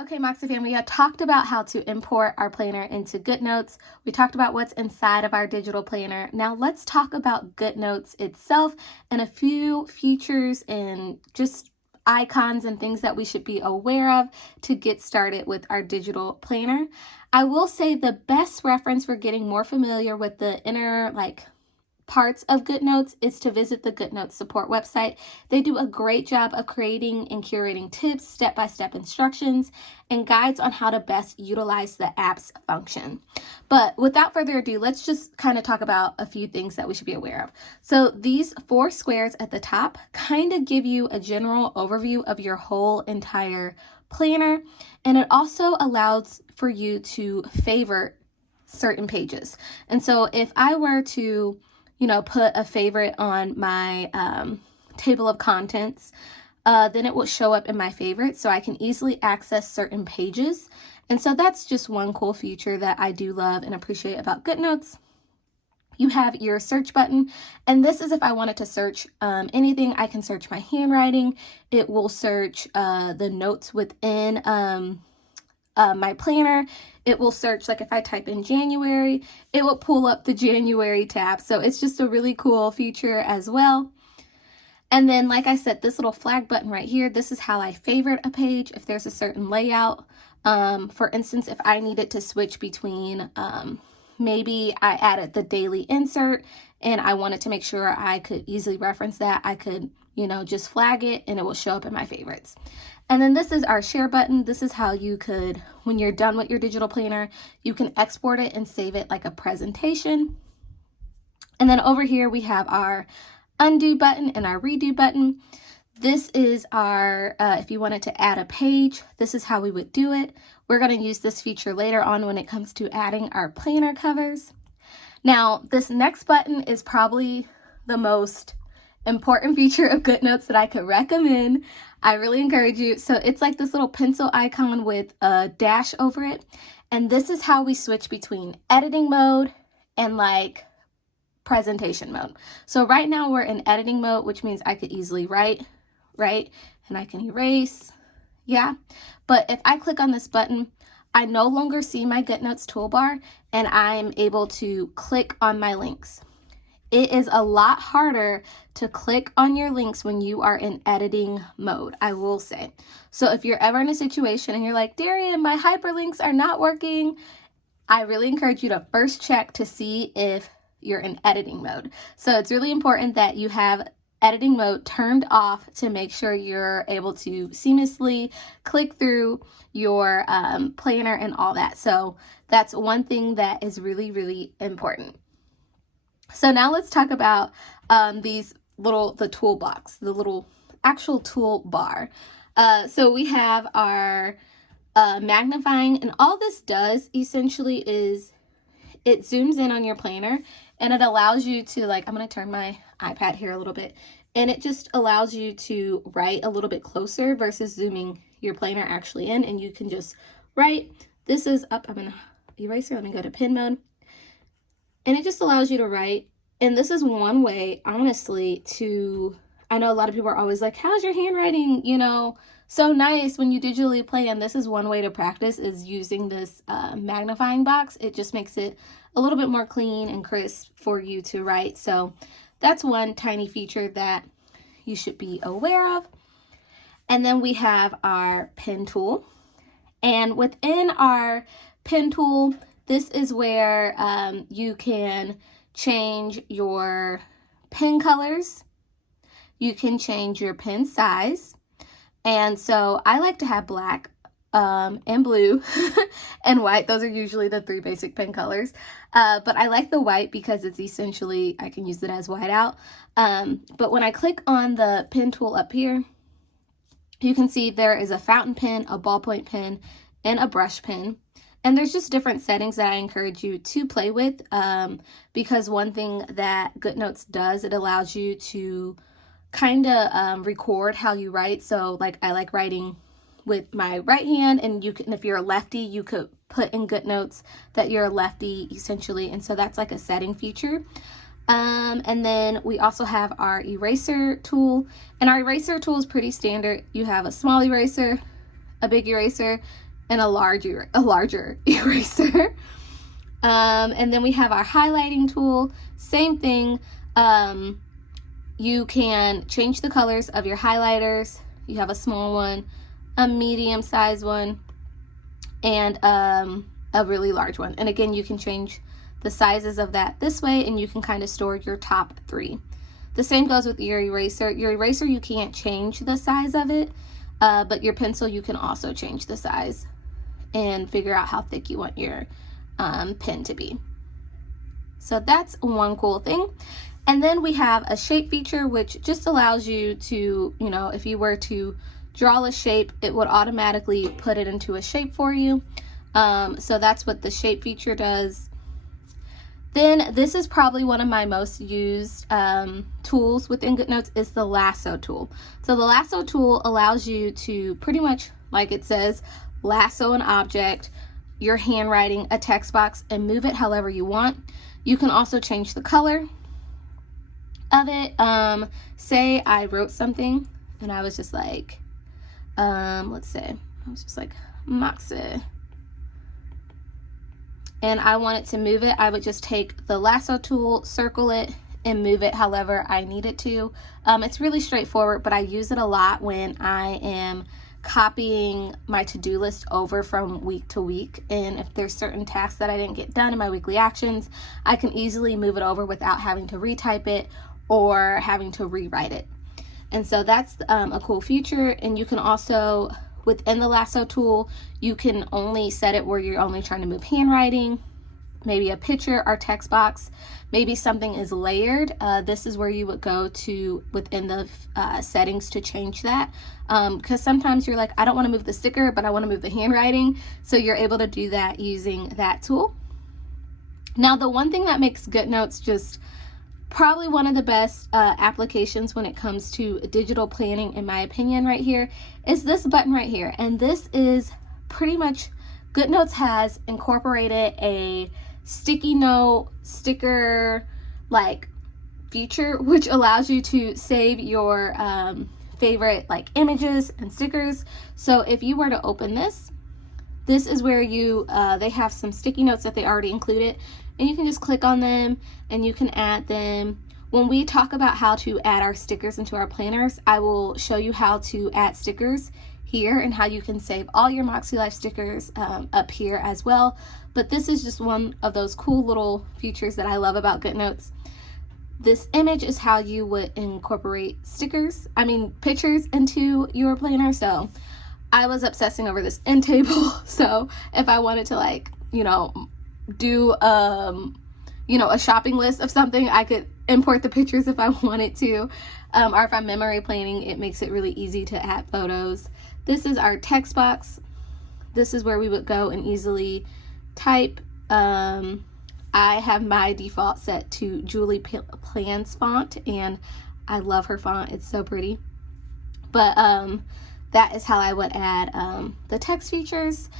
Okay, Moxie family, I talked about how to import our planner into Goodnotes. We talked about what's inside of our digital planner. Now let's talk about Goodnotes itself and a few features and just icons and things that we should be aware of to get started with our digital planner. I will say the best reference for getting more familiar with the inner parts of Goodnotes is to visit the Goodnotes support website. They do a great job of creating and curating tips, step-by-step instructions, and guides on how to best utilize the app's function. But without further ado, let's just kind of talk about a few things that we should be aware of. So these 4 squares at the top kind of give you a general overview of your whole entire planner, and it also allows for you to favorite certain pages. And so if I were to put a favorite on my table of contents, then it will show up in my favorites so I can easily access certain pages. And so that's just one cool feature that I do love and appreciate about Goodnotes. You have your search button, and this is if I wanted to search anything. I can search my handwriting. It will search the notes within my planner. It will search, like if I type in January, it will pull up the January tab. So it's just a really cool feature as well. And then, like I said, this little flag button right here, this is how I favorite a page if there's a certain layout. For instance, if I needed to switch between, maybe I added the daily insert and I wanted to make sure I could easily reference that, I could, just flag it and it will show up in my favorites. And then this is our share button. This is how you could, when you're done with your digital planner, you can export it and save it like a presentation. And then over here we have our undo button and our redo button. This is our, if you wanted to add a page, this is how we would do it. We're going to use this feature later on when it comes to adding our planner covers. Now, this next button is probably the most important feature of Goodnotes that I could recommend. I really encourage you. So it's like this little pencil icon with a dash over it. And this is how we switch between editing mode and presentation mode. So right now we're in editing mode, which means I could easily write, and I can erase. Yeah. But if I click on this button, I no longer see my Goodnotes toolbar and I'm able to click on my links. It is a lot harder to click on your links when you are in editing mode, I will say. So if you're ever in a situation and you're like, Darian, my hyperlinks are not working, I really encourage you to first check to see if you're in editing mode. So it's really important that you have editing mode turned off to make sure you're able to seamlessly click through your planner and all that. So that's one thing that is really, really important. So now let's talk about the toolbox, the little actual toolbar. So we have our magnifying, and all this does essentially is it zooms in on your planner and it allows you to, I'm going to turn my iPad here a little bit, and it just allows you to write a little bit closer versus zooming your planner actually in, and you can just write. This is up, I'm going to eraser, let me go to pen mode. And it just allows you to write. And this is one way, honestly, I know a lot of people are always like, how's your handwriting, so nice when you digitally plan. This is one way to practice, is using this magnifying box. It just makes it a little bit more clean and crisp for you to write. So that's one tiny feature that you should be aware of. And then we have our pen tool. And within our pen tool, this is where you can change your pen colors. You can change your pen size. And so I like to have black and blue and white. Those are usually the 3 basic pen colors. But I like the white because it's essentially, I can use it as whiteout. But when I click on the pen tool up here, you can see there is a fountain pen, a ballpoint pen, and a brush pen. And there's just different settings that I encourage you to play with, because one thing that Goodnotes does, it allows you to kind of record how you write. So I like writing with my right hand, and you can, if you're a lefty, you could put in Goodnotes that you're a lefty essentially. And so that's like a setting feature. And then we also have our eraser tool, and our eraser tool is pretty standard. You have a small eraser, a big eraser and a larger eraser. And then we have our highlighting tool. Same thing. You can change the colors of your highlighters. You have a small one, a medium size one, and a really large one. And again, you can change the sizes of that this way, and you can kind of store your top 3. The same goes with your eraser. Your eraser, you can't change the size of it, but your pencil, you can also change the size and figure out how thick you want your pen to be. So that's one cool thing. And then we have a shape feature, which just allows you to, you know, if you were to draw a shape, it would automatically put it into a shape for you. So that's what the shape feature does. Then this is probably one of my most used tools within Goodnotes is the Lasso Tool. So the Lasso Tool allows you to pretty much, like it says, lasso an object, your handwriting, a text box, and move it however you want. You can also change the color of it. Say I wrote something and I was just like, let's say I was just like Makselife, and I wanted to move it, I would just take the lasso tool, circle it, and move it however I need it to. It's really straightforward, but I use it a lot when I am copying my to-do list over from week to week. And if there's certain tasks that I didn't get done in my weekly actions, I can easily move it over without having to retype it or having to rewrite it. And so that's a cool feature. And you can also, within the lasso tool, you can only set it where you're only trying to move handwriting, maybe a picture or text box, maybe something is layered. This is where you would go to within the settings to change that. Because sometimes you're like, I don't want to move the sticker, but I want to move the handwriting. So you're able to do that using that tool. Now, the one thing that makes Goodnotes just probably one of the best applications when it comes to digital planning, in my opinion, right here, is this button right here. And this is pretty much, Goodnotes has incorporated a sticky note sticker like feature, which allows you to save your favorite like images and stickers. So if you were to open this, this is where you they have some sticky notes that they already included, and you can just click on them and you can add them. When we talk about how to add our stickers into our planners, I will show you how to add stickers here and how you can save all your Makselife stickers up here as well. But this is just one of those cool little features that I love about Goodnotes. This image is how you would incorporate pictures into your planner. So I was obsessing over this end table. So if I wanted to do a shopping list of something, I could import the pictures if I wanted to. Or if I'm memory planning, it makes it really easy to add photos. This is our text box. This is where we would go and easily type. I have my default set to Julie Plans font, and I love her font. It's so pretty. But that is how I would add the text features.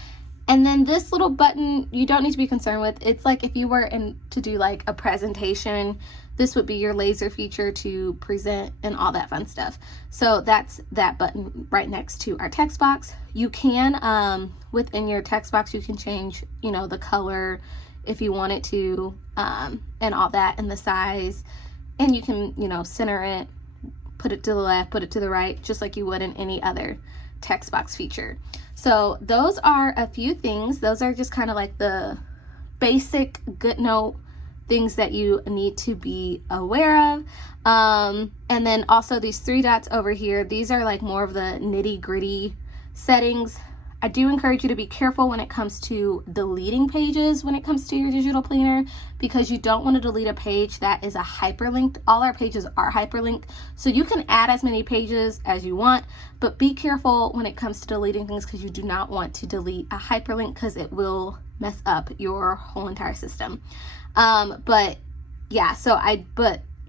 And then this little button, you don't need to be concerned with. It's like if you were to do like a presentation, this would be your laser feature to present and all that fun stuff. So that's that button right next to our text box. You can, within your text box, you can change, the color if you wanted to, and all that, and the size. And you can, center it, put it to the left, put it to the right, just like you would in any other text box feature. So those are a few things. Those are just kind of like the basic Goodnote things that you need to be aware of. And then also these 3 dots over here, these are like more of the nitty-gritty settings. I do encourage you to be careful when it comes to deleting pages when it comes to your digital planner, because you don't want to delete a page that is a hyperlinked. All our pages are hyperlinked, so you can add as many pages as you want, but be careful when it comes to deleting things, because you do not want to delete a hyperlink, because it will mess up your whole entire system. But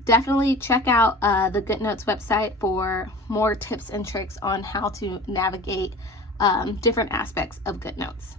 definitely check out the Goodnotes website for more tips and tricks on how to navigate different aspects of Goodnotes.